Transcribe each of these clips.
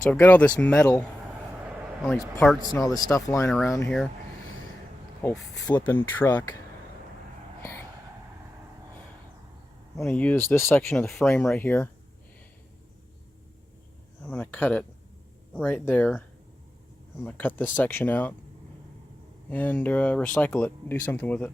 So I've got all this metal, all these parts and all this stuff lying around here. Whole flippin' truck. I'm going to use this section of the frame right here. I'm going to cut it right there. I'm going to cut this section out and recycle it, do something with it.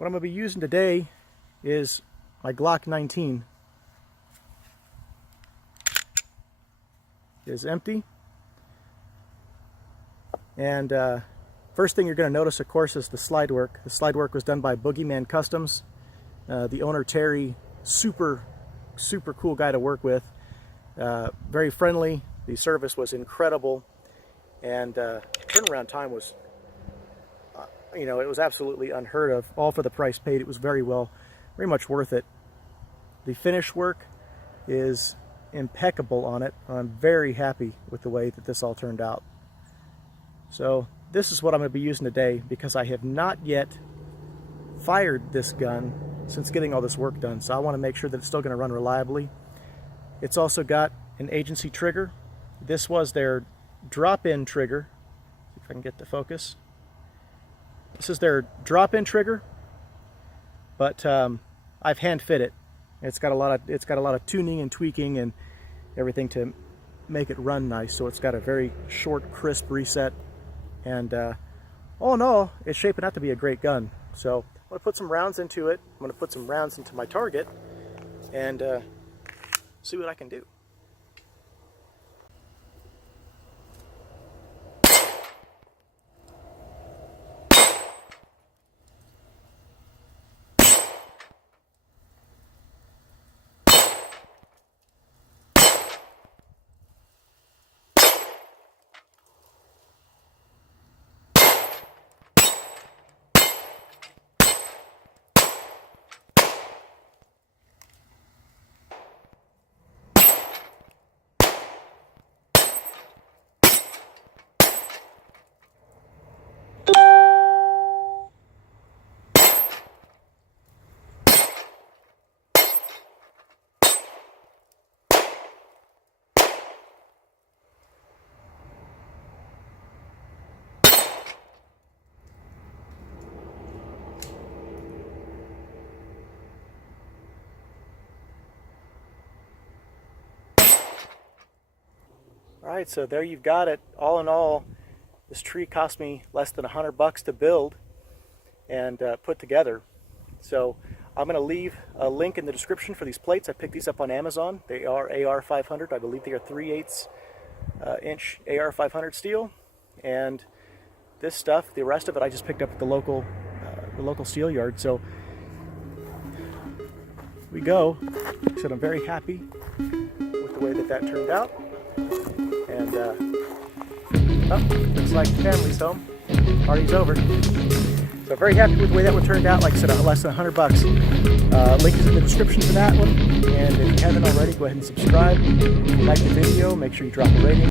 What I'm going to be using today is my Glock 19. It is empty. And first thing you're going to notice, of course, is the slide work. The slide work was done by Boogeyman Customs. The owner, Terry, super cool guy to work with. Very friendly. The service was incredible. And turnaround time was, you know, it was absolutely unheard of. All for the price paid. It was very much worth it. The finish work is impeccable on it. I'm very happy with the way that this all turned out. So this is what I'm going to be using today, because I have not yet fired this gun since getting all this work done. So I want to make sure that it's still going to run reliably. It's also got an agency trigger. This was their drop-in trigger. See if I can get the focus. This is their drop-in trigger, but I've hand fit it. It's got a lot of tuning and tweaking and everything to make it run nice. So it's got a very short, crisp reset, and all in all, it's shaping out to be a great gun. So I'm going to put some rounds into it. I'm going to put some rounds into my target and see what I can do. Alright, so there you've got it. All in all, this tree cost me less than $100 to build and put together. So I'm going to leave a link in the description for these plates. I picked these up on Amazon. They are AR-500. I believe they are 3/8 inch AR-500 steel. And this stuff, the rest of it, I just picked up at the local steel yard. So we go. Like I said, I'm very happy with the way that turned out. And looks like the family's home. Party's over. So very happy with the way that one turned out. Like I said, less than $100. Link is in the description for that one. And if you haven't already, go ahead and subscribe. If you like the video, make sure you drop a rating.